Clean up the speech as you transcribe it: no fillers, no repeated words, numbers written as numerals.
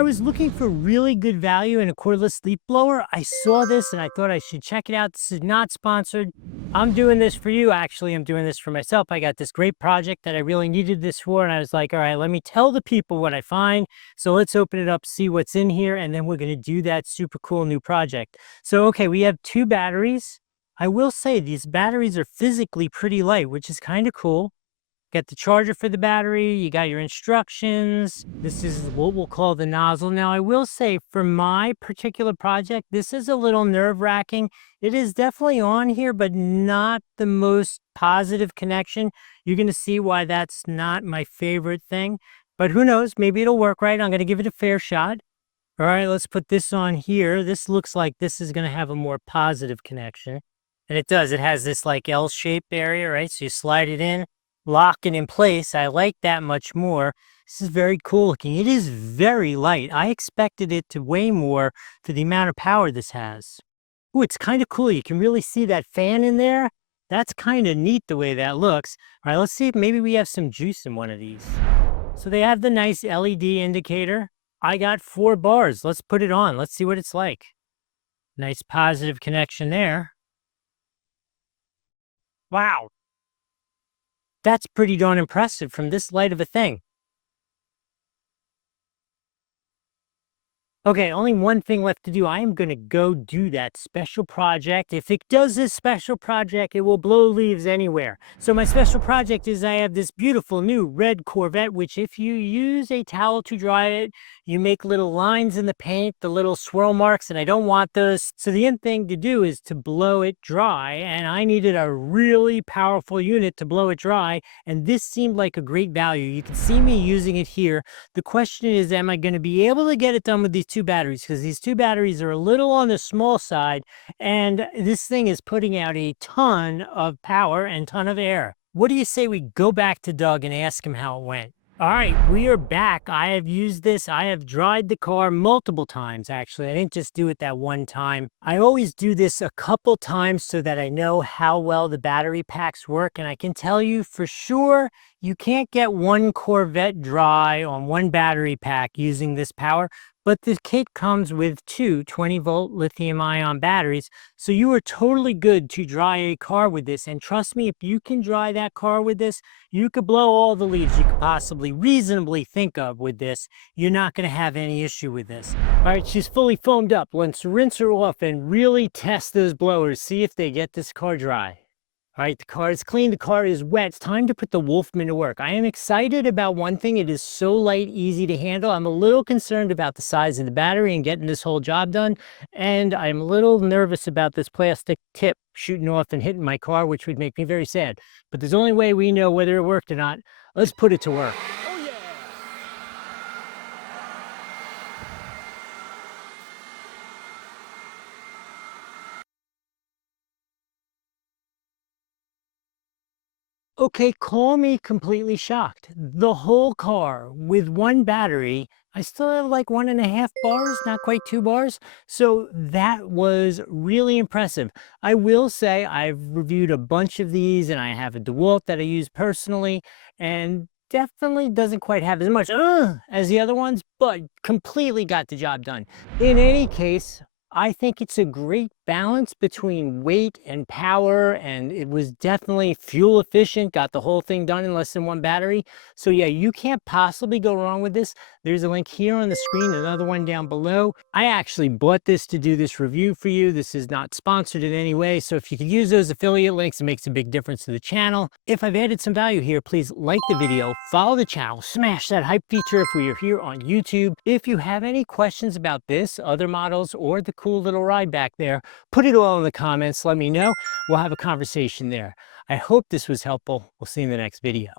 I was looking for really good value in a cordless leaf blower. I saw this and I thought I should check it out. This is not sponsored. I'm doing this for you. Actually, I'm doing this for myself. I got this great project that I really needed this for. And I was like, all right, let me tell the people what I find. So let's open it up, see what's in here. And then we're going to do that super cool new project. So, okay, we have 2 batteries. I will say these batteries are physically pretty light, which is kind of cool. Get the charger for the battery, you got your instructions. This is what we'll call the nozzle. Now, I will say for my particular project, this is a little nerve-wracking. It is definitely on here, but not the most positive connection. You're gonna see why that's not my favorite thing, but who knows, maybe it'll work right. I'm gonna give it a fair shot. All right, let's put this on here. This looks like this is gonna have a more positive connection. And it does, it has this like L-shaped area, right? So you slide it in, lock it in place. I like that much more. This is very cool looking. It is very light. I expected it to weigh more for the amount of power this has. Ooh, it's kind of cool. You can really see that fan in there. That's kind of neat the way that looks. All right, let's see if maybe we have some juice in one of these. So they have the nice LED indicator. I got 4 bars. Let's put it on. Let's see what it's like. Nice positive connection there. Wow. That's pretty darn impressive from this light of a thing. Okay, only one thing left to do. I am going to go do that special project. If it does this special project, it will blow leaves anywhere. So my special project is I have this beautiful new red Corvette, which if you use a towel to dry it, you make little lines in the paint, the little swirl marks, and I don't want those. So the end thing to do is to blow it dry, and I needed a really powerful unit to blow it dry, and this seemed like a great value. You can see me using it here. The question is, am I going to be able to get it done with these 2 batteries? Because these 2 batteries are a little on the small side, and this thing is putting out a ton of power and ton of air. What do you say we go back to Doug and ask him how it went? All right, we are back. I have used this. I have dried the car multiple times, actually. I didn't just do it that one time. I always do this a couple times so that I know how well the battery packs work. And I can tell you for sure, you can't get one Corvette dry on one battery pack using this power. But the kit comes with 2 20-volt lithium-ion batteries, so you are totally good to dry a car with this. And trust me, if you can dry that car with this, you could blow all the leaves you could possibly reasonably think of with this. You're not going to have any issue with this. All right, she's fully foamed up. Let's rinse her off and really test those blowers, see if they get this car dry. All right, the car is clean, the car is wet. It's time to put the Wolfmen to work. I am excited about one thing. It is so light, easy to handle. I'm a little concerned about the size of the battery and getting this whole job done. And I'm a little nervous about this plastic tip shooting off and hitting my car, which would make me very sad. But there's only way we know whether it worked or not. Let's put it to work. Okay, call me completely shocked. The whole car with 1 battery, I still have like 1.5 bars, not quite 2 bars. So that was really impressive. I will say I've reviewed a bunch of these and I have a DeWalt that I use personally and definitely doesn't quite have as much as the other ones, but completely got the job done. In any case, I think it's a great balance between weight and power, and it was definitely fuel efficient, got the whole thing done in less than 1 battery. So yeah, you can't possibly go wrong with this. There's a link here on the screen, another one down below. I actually bought this to do this review for you. This is not sponsored in any way, so if you could use those affiliate links, it makes a big difference to the channel. If I've added some value here, please like the video, follow the channel, smash that hype feature if we are here on YouTube. If you have any questions about this, other models, or the cool little ride back there, put it all in the comments. Let me know. We'll have a conversation there. I hope this was helpful. We'll see you in the next video.